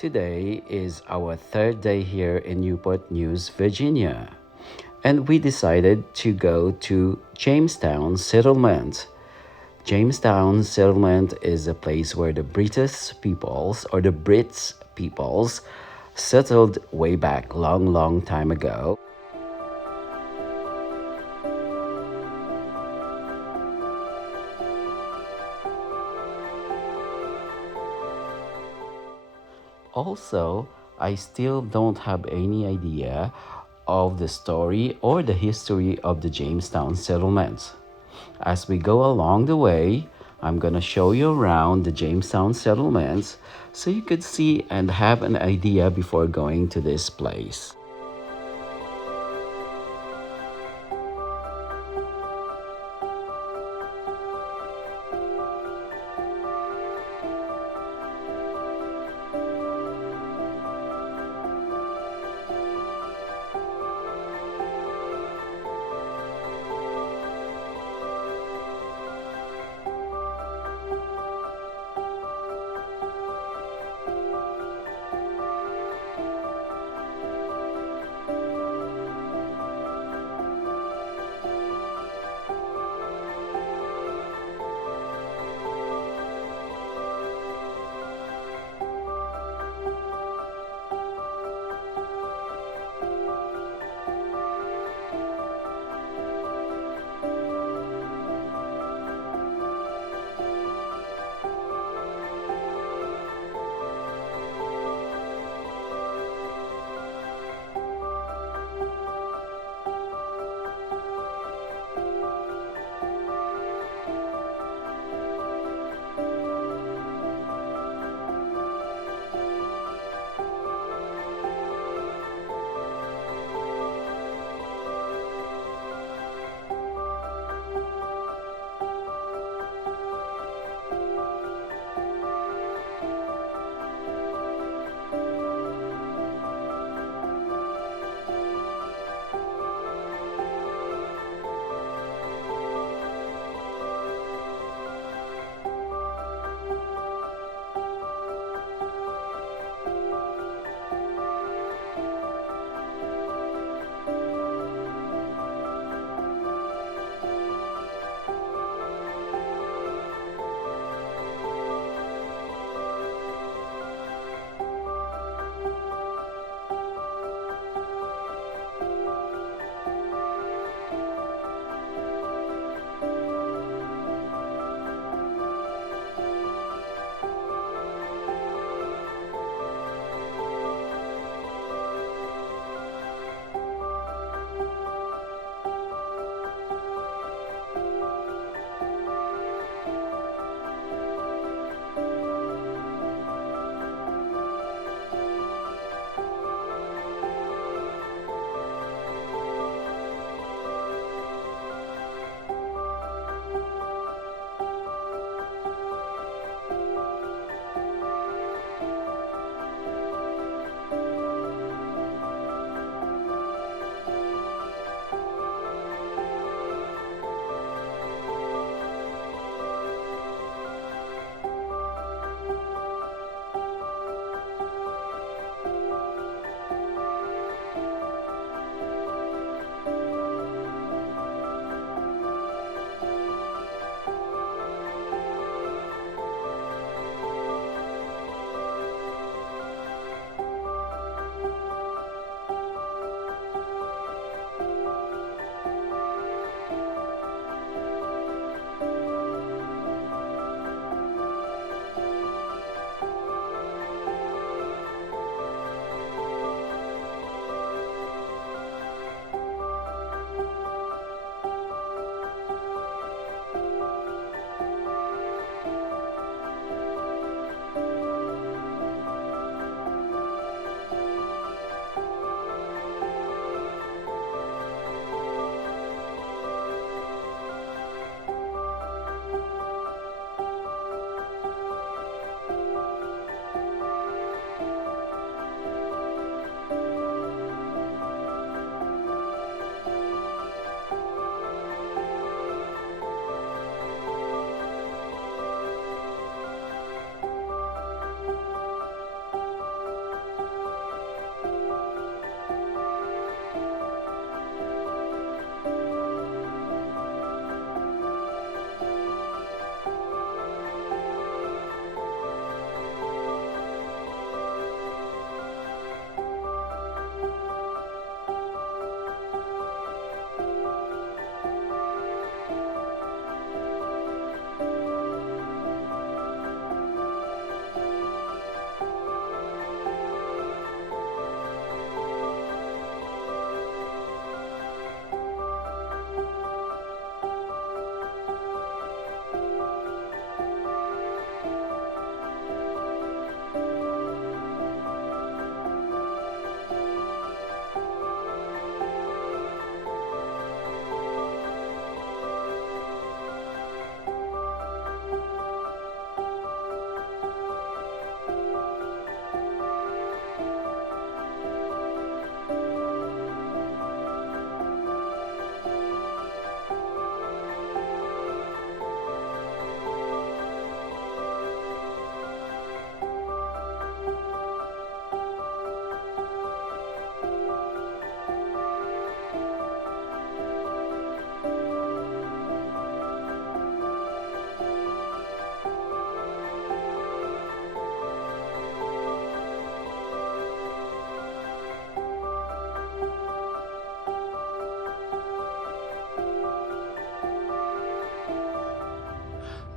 Today is our third day here in Newport News, Virginia, and we decided to go to Jamestown Settlement. Jamestown Settlement is a place where the British peoples or the Brits peoples settled way back long time ago. Also, I still don't have any idea of the story or the history of the Jamestown settlement. As we go along the way, I'm gonna show you around the Jamestown settlements so you could see and have an idea before going to this place.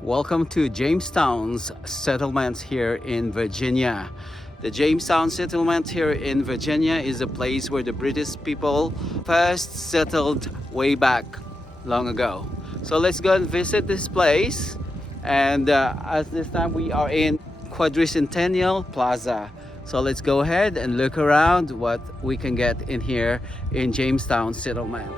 Welcome to Jamestown's settlement here in Virginia. The Jamestown settlement here in Virginia is a place where the British people first settled way back long ago. So let's go and visit this place. And as this time we are in Quadricentennial Plaza. So let's go ahead and look around what we can get in here in Jamestown settlement.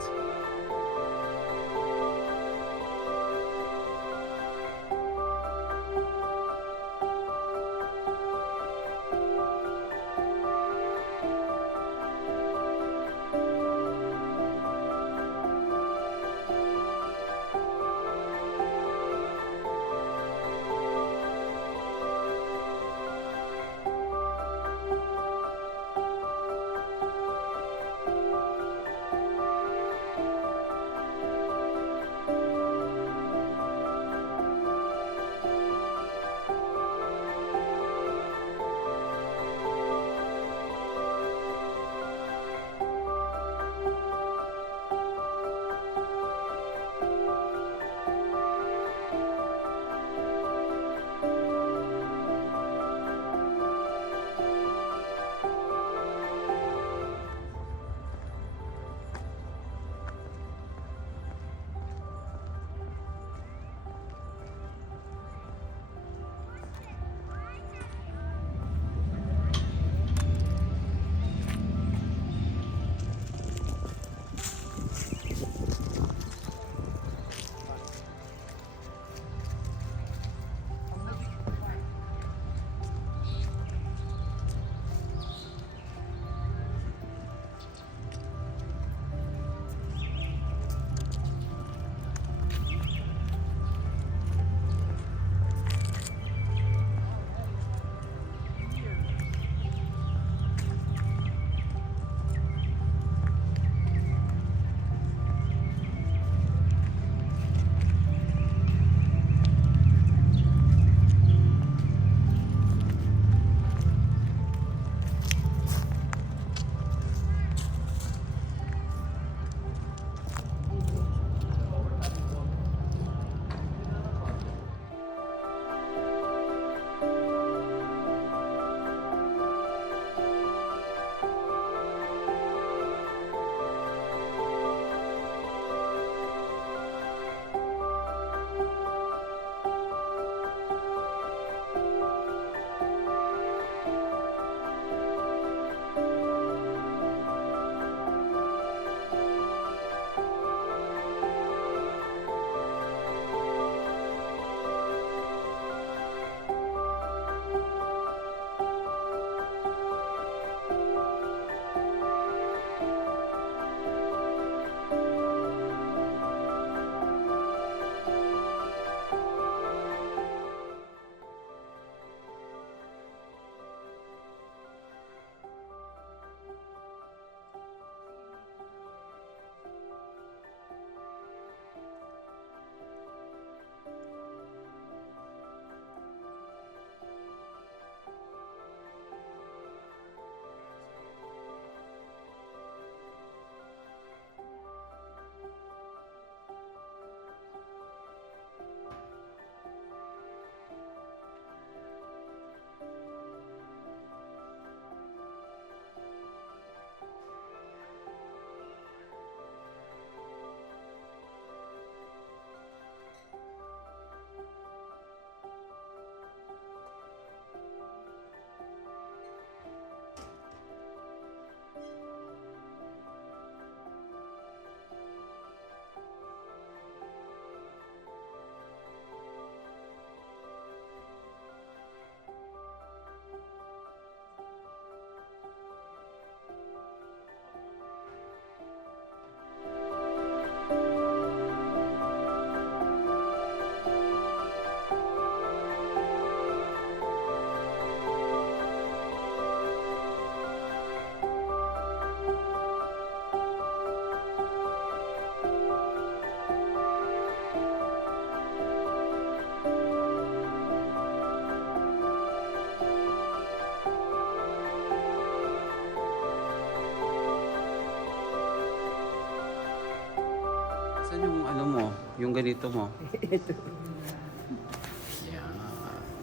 Saan yung ano mo? Yung ganito mo? Ito.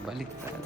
Baliktad.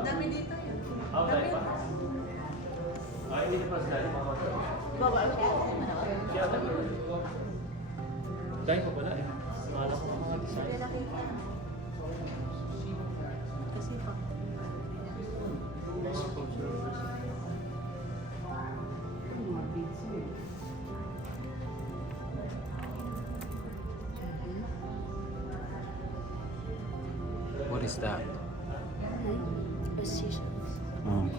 Dami dito yun. Okay pa? Ay, hindi pa sila makakasal. Baba siya. Siya ba? Dahil ko pala eh. Semana ko ang design. Kaya nakita. Kasi pa. What is that? Positions. Oh.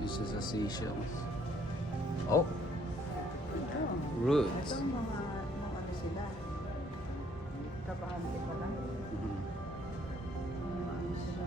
This is a seashells. Oh, Ito. roots. Ito mga ano sila. Kapahante pa lang. Mhm. Mga ano sila.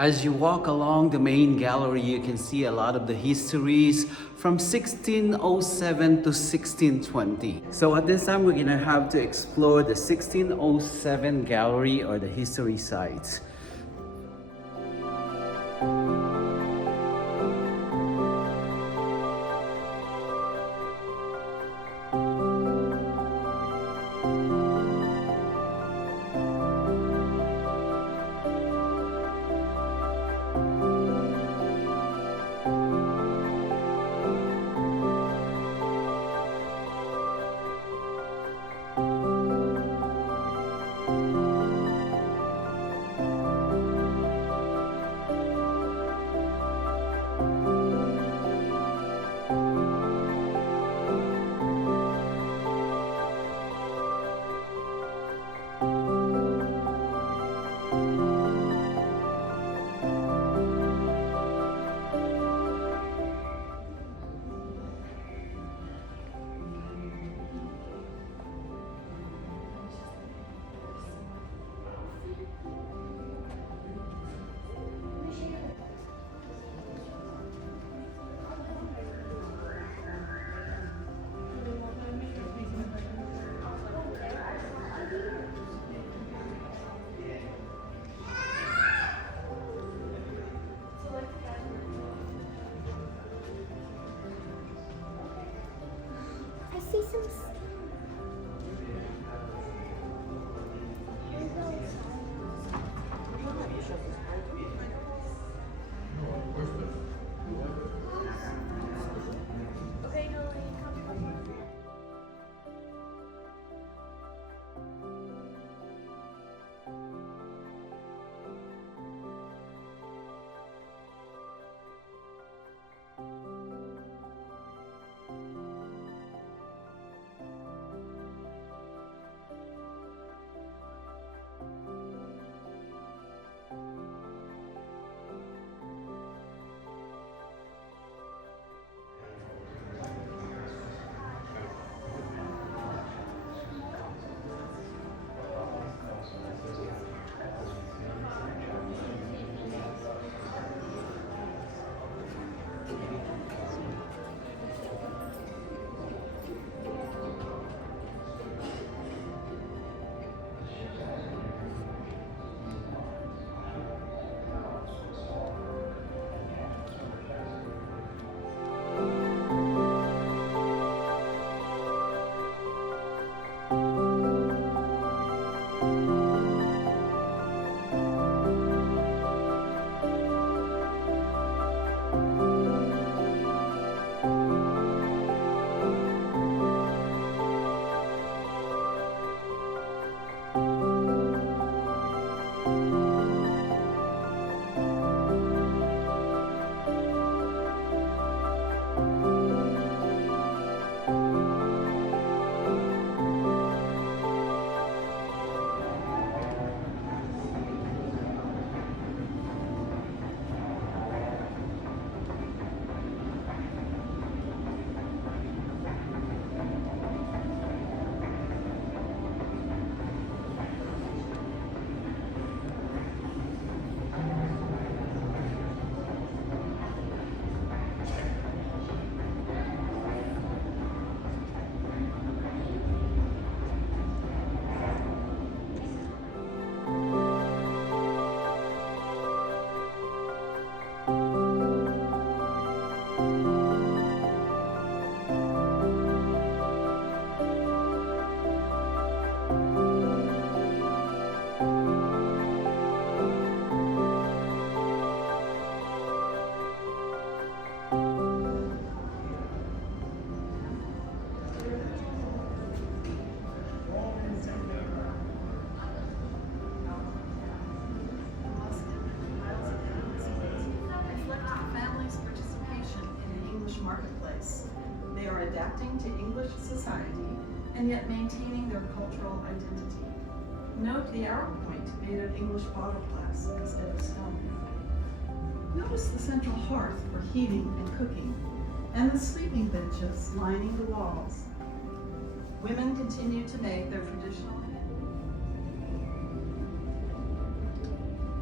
As you walk along the main gallery, you can see a lot of the histories from 1607 to 1620. So at this time, we're gonna have to explore the 1607 gallery or the history sites. I see some. Okay, Nolan, come. adapting to English society and yet maintaining their cultural identity. Note the arrow point made of English bottle glass instead of stone. Notice the central hearth for heating and cooking, and the sleeping benches lining the walls. Women continue to make their traditional.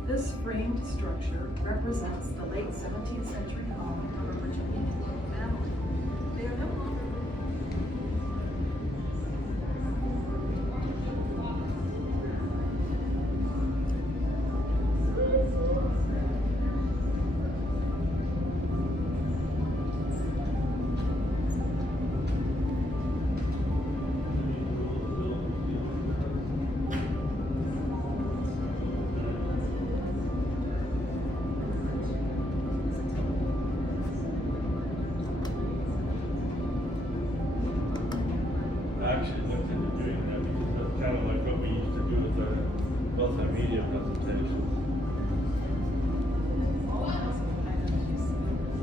This This framed structure represents the late 17th century home of a Virginia Indian family. They are no longer I actually looked into doing that because that's kind of like what we used to do with our multimedia presentations. all household items you see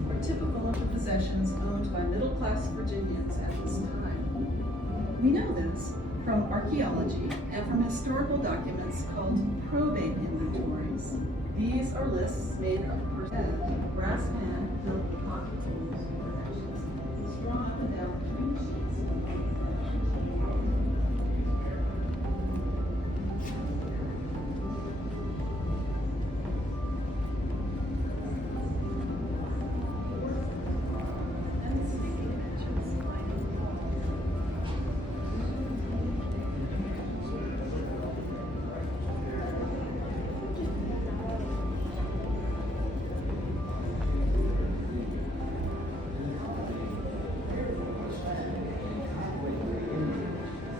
are typical of the possessions owned by middle-class Virginians at this time. We know this from archaeology and from historical documents called probate inventories. These are lists made of brass pan filled with pocket tools or connections, strung up and down between sheets. And sticky dimensions lining the wall.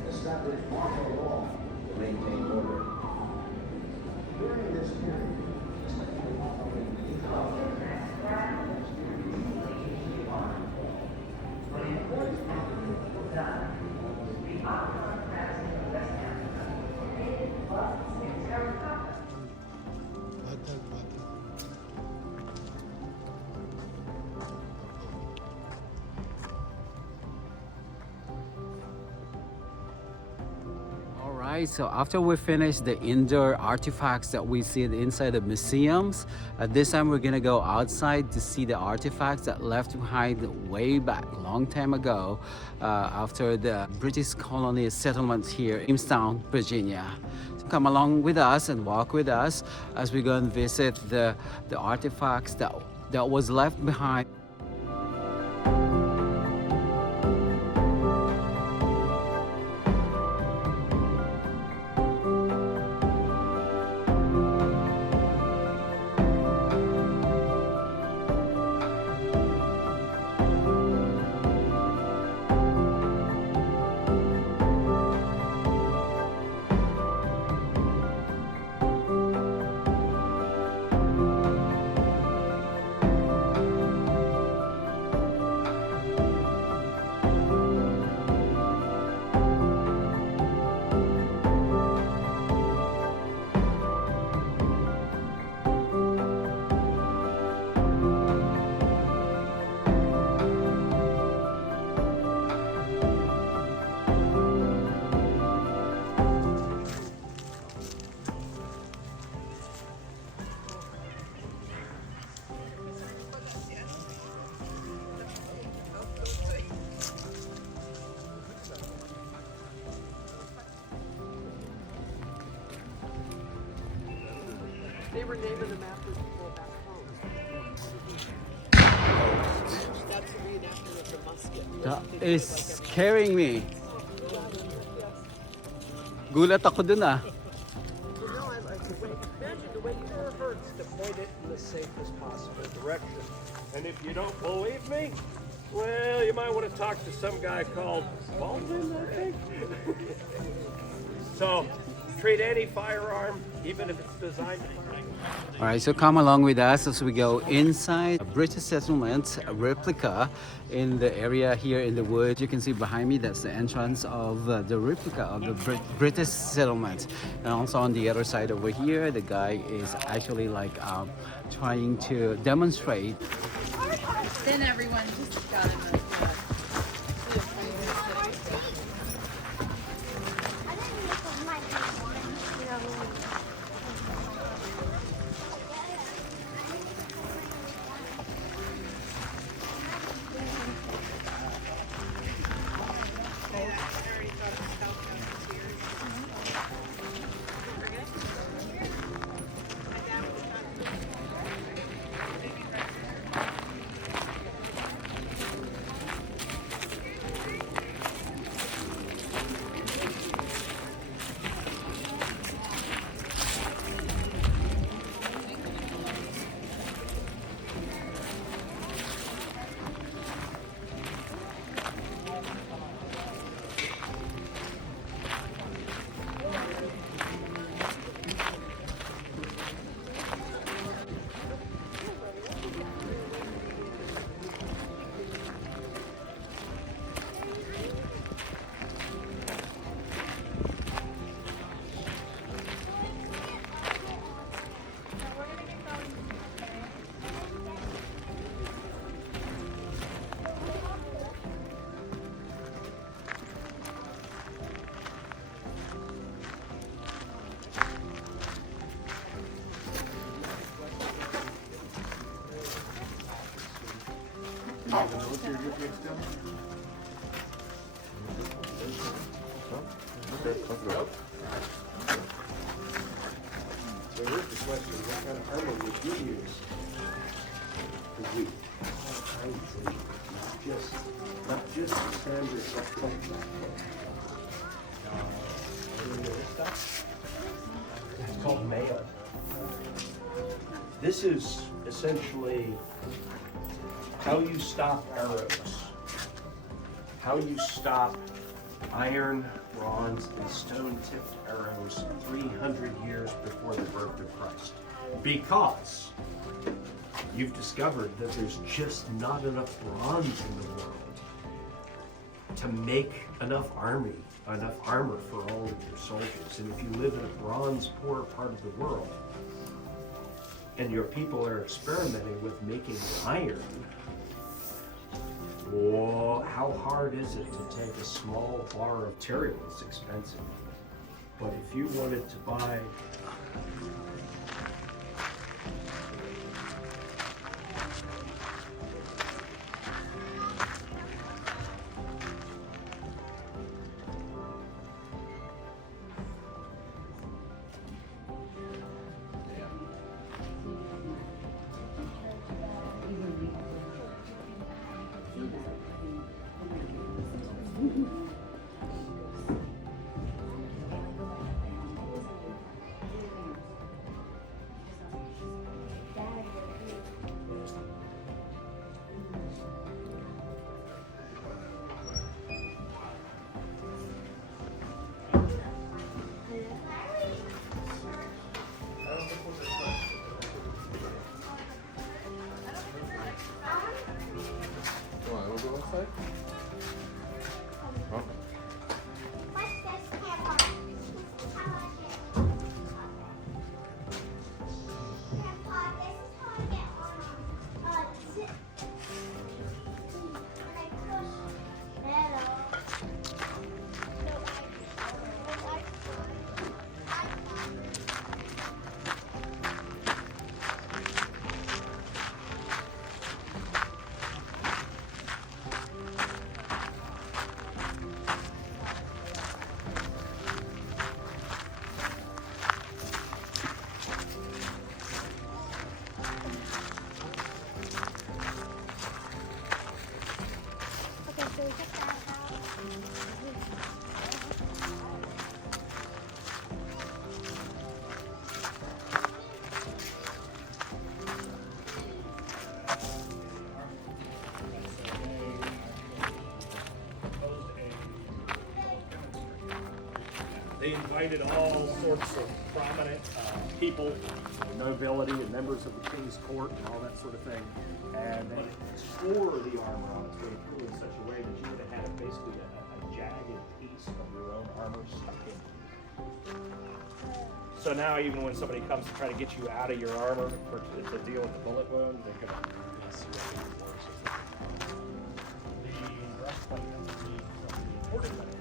Established martial law to maintain order. During this period, All right, so after we finish the indoor artifacts that we see inside the museums, at this time we're gonna go outside to see the artifacts that left behind way back, long time ago, after the British colony settlement here in Jamestown, Virginia. So come along with us and walk with us as we go and visit the artifacts that was left behind. They were naming them after people back home. That's a reenactment of the musket. That is scaring me. Gulat ako dun ah. You know, imagine the way it hurts to point it in the safest possible direction. And if you don't believe me, well, you might want to talk to some guy called Baldwin, I think. So, treat any firearm, even if it's designed to protect. All right, so come along with us as we go inside a British settlement replica in the area here in the woods. You can see behind me, that's the entrance of the replica of the British settlement. And also on the other side over here, the guy is actually like trying to demonstrate. Then everyone just got in the I didn't make a mic one, you know. the military here at Jamestown? Nope. So here's the question, what kind of armor would you use? Because we not just the standard it's called mail. This is essentially how you stop arrows, how you stop iron, bronze, and stone-tipped arrows 300 years before the birth of Christ. Because you've discovered that there's just not enough bronze in the world to make enough armor for all of your soldiers. And if you live in a bronze-poor part of the world, and your people are experimenting with making iron, well, how hard is it to take a small bar of material? It's expensive. But if you wanted to buy they invited all sorts of prominent people, nobility and members of the king's court and all that sort of thing. And they tore the armor on its way through in such a way that you would have had basically a jagged piece of your own armor stuck in. So now even when somebody comes to try to get you out of your armor to deal with the bullet wound, they're going to see what it was. The breastplate has to be from the imported country.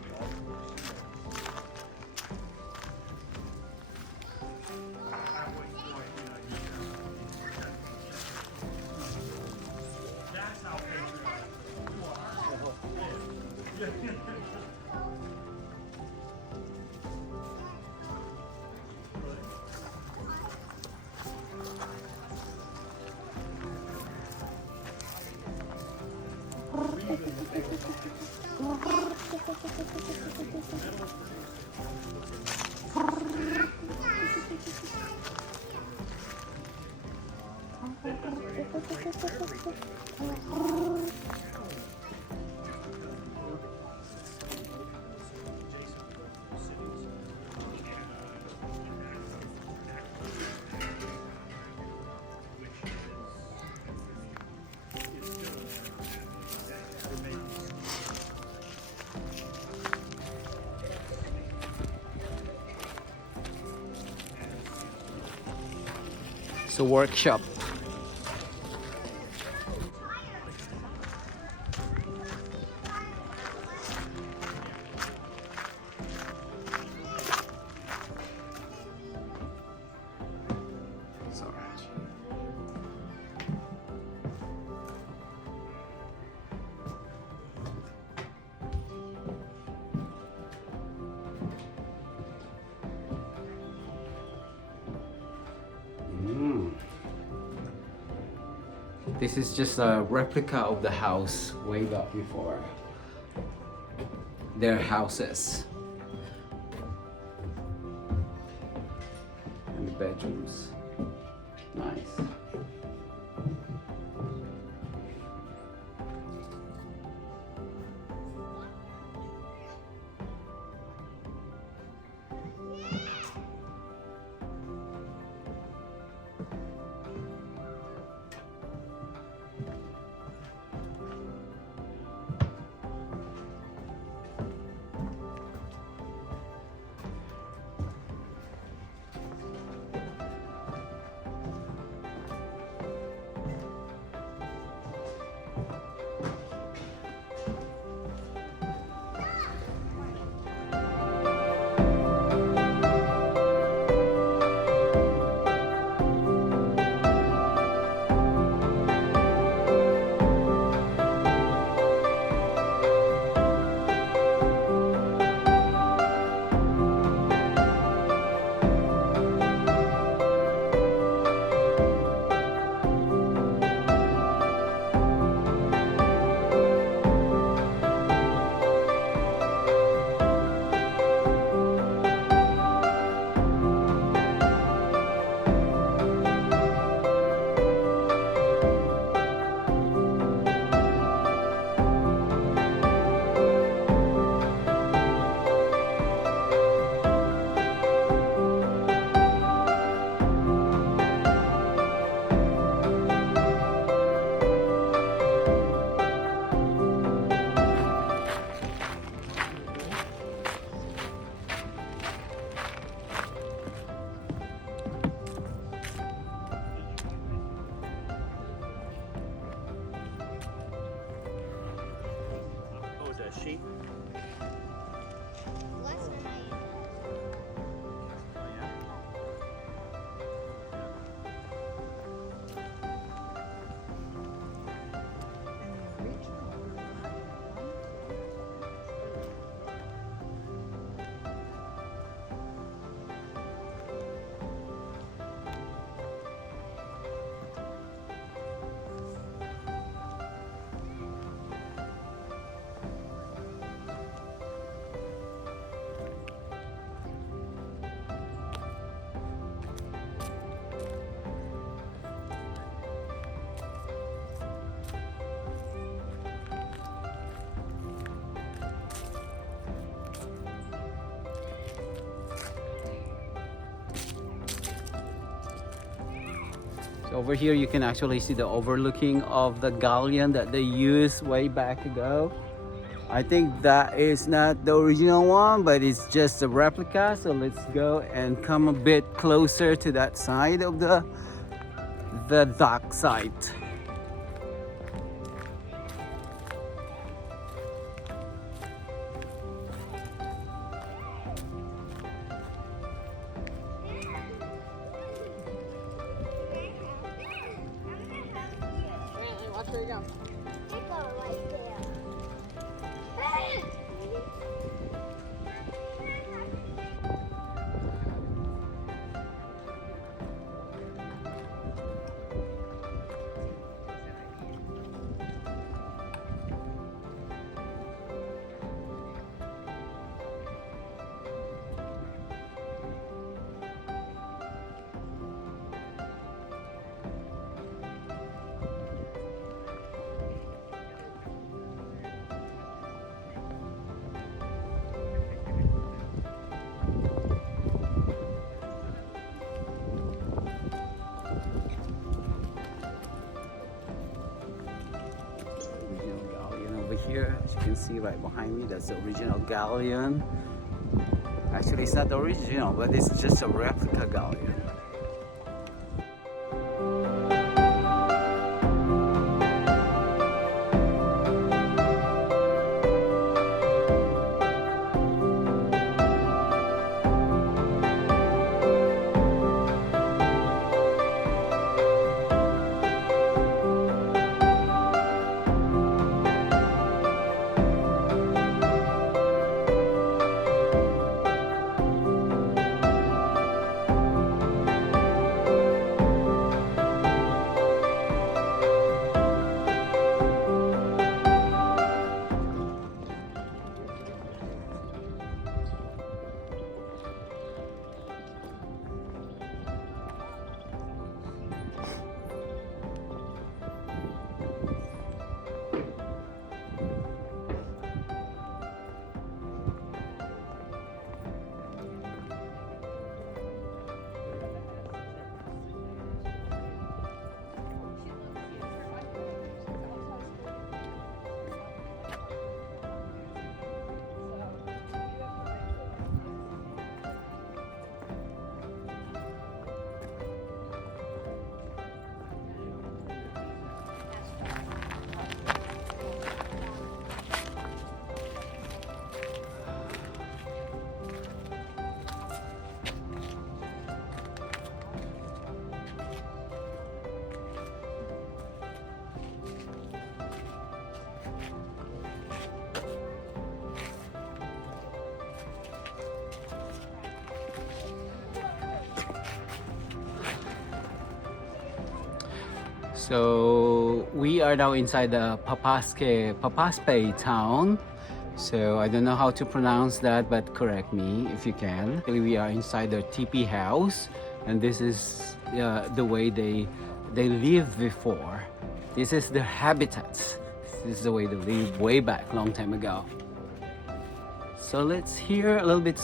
It's a workshop. This is just a replica of the house way back before. Their houses. And the bedrooms. Nice. Oh, is that sheep? Oh, yeah. So over here you can actually see the overlooking of the galleon that they used way back ago. I think that is not the original one, but it's just a replica. So let's go and come a bit closer to that side of the dock site. Watch where you go. They go right there. Original galleon over here, as you can see right behind me, that's the original galleon. Actually, it's not the original, but it's just a replica galleon. So we are now inside the Papaspe town. So I don't know how to pronounce that, but correct me if you can. We are inside their teepee house, and this is the way they lived before. This is their habitats. This is the way they lived way back, long time ago. So let's hear a little bit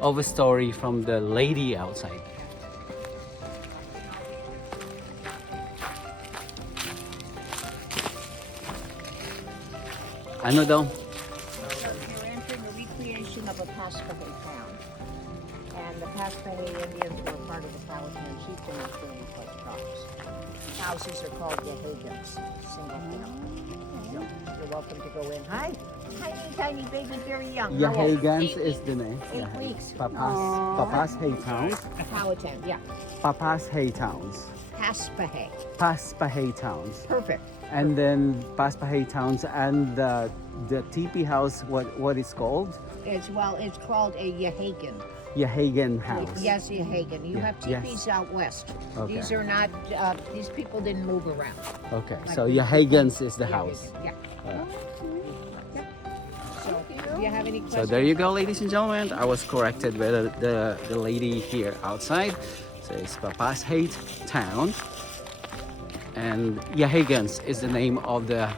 of a story from the lady outside. Ano daw? You're entering a recreation of a Paspahe town. And the Paspahe Indians were part of the Powhatan chieftains during the First Tribes. Houses are called Yahagans, single family. You're welcome to go in. Hi, tiny baby, very young. How old? Yahagans is the name. 8 weeks. Papas Hay Towns. Powhatan, yeah. Papas Hay Towns. Paspahe. Paspahay Towns. Perfect. And then Paspahay Towns and the teepee house, what is called? It's called a Yahagan. Yahagan house. Yes, Yahagan. You Yeah, have teepees yes. out west. Okay. These are not, these people didn't move around. Okay, Like so we- Yahagans is the Yahagan, house. Yeah. Alright. So, do you have any questions? So there you go, ladies and gentlemen. I was corrected by the lady here outside. So it's Papashay Town. And Yahagans is the name of the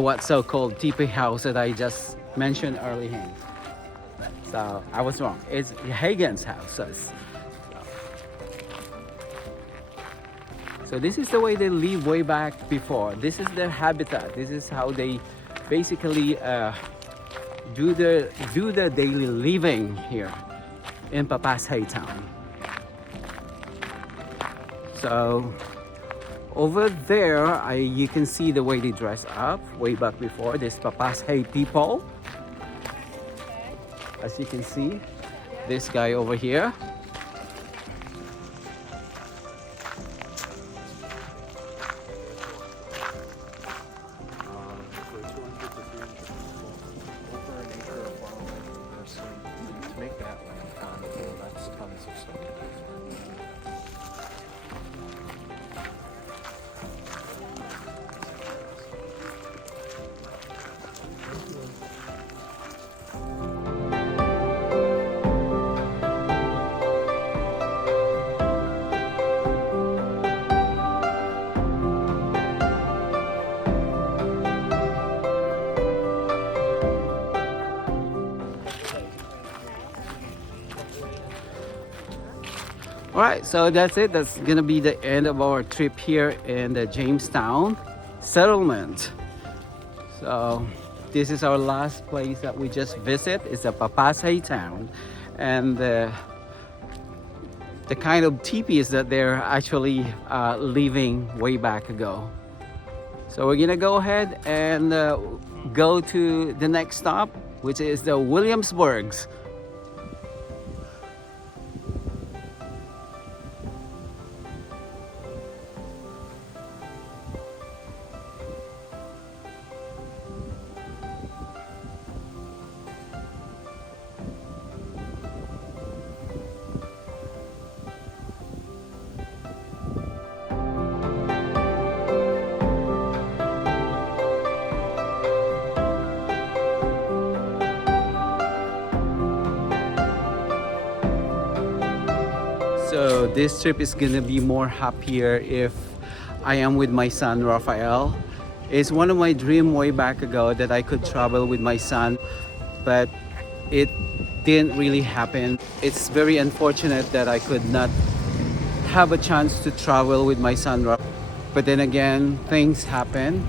what so-called teepee house that I just mentioned earlier. So I was wrong. It's Yahagans house. So this is the way they live way back before. This is their habitat. This is how they basically do their daily living here in Papashay Town. So over there, you can see the way they dress up way back before. This Papashay people. As you can see, this guy over here. For 200 to 300 people, over an acre of farmland per person. To make that land farmable, that's tons of stuff. All right, so that's it. That's gonna be the end of our trip here in the Jamestown settlement. So this is our last place that we just visit. It's a Papashay town, and the kind of teepees that they're actually living way back ago. So we're gonna go ahead and go to the next stop, which is the Williamsburgs. So this trip is gonna be more happier if I am with my son Rafael. It's one of my dreams way back ago that I could travel with my son, but it didn't really happen. It's very unfortunate that I could not have a chance to travel with my son. But then again, things happen.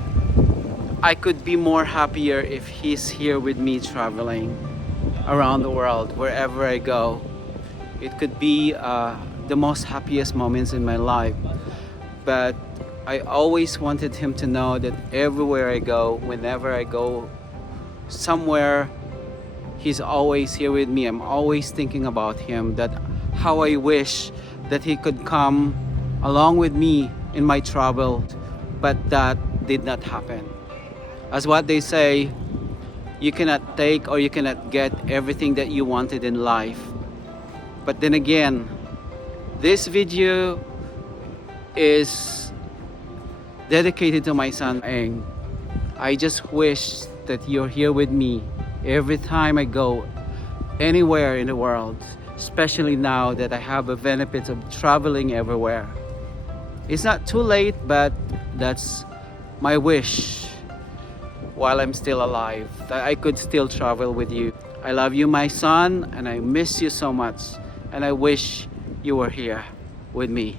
I could be more happier if he's here with me traveling around the world, wherever I go. It could be the most happiest moments in my life. But I always wanted him to know that everywhere I go, whenever I go somewhere, he's always here with me. I'm always thinking about him, that how I wish that he could come along with me in my travel, but that did not happen. As what they say, you cannot take or you cannot get everything that you wanted in life. But then again, this video is dedicated to my son Eng. I just wish that you're here with me every time I go anywhere in the world, especially now that I have the benefits of traveling everywhere. It's not too late, but that's my wish while I'm still alive, that I could still travel with you. I love you, my son, and I miss you so much, and I wish you were here with me.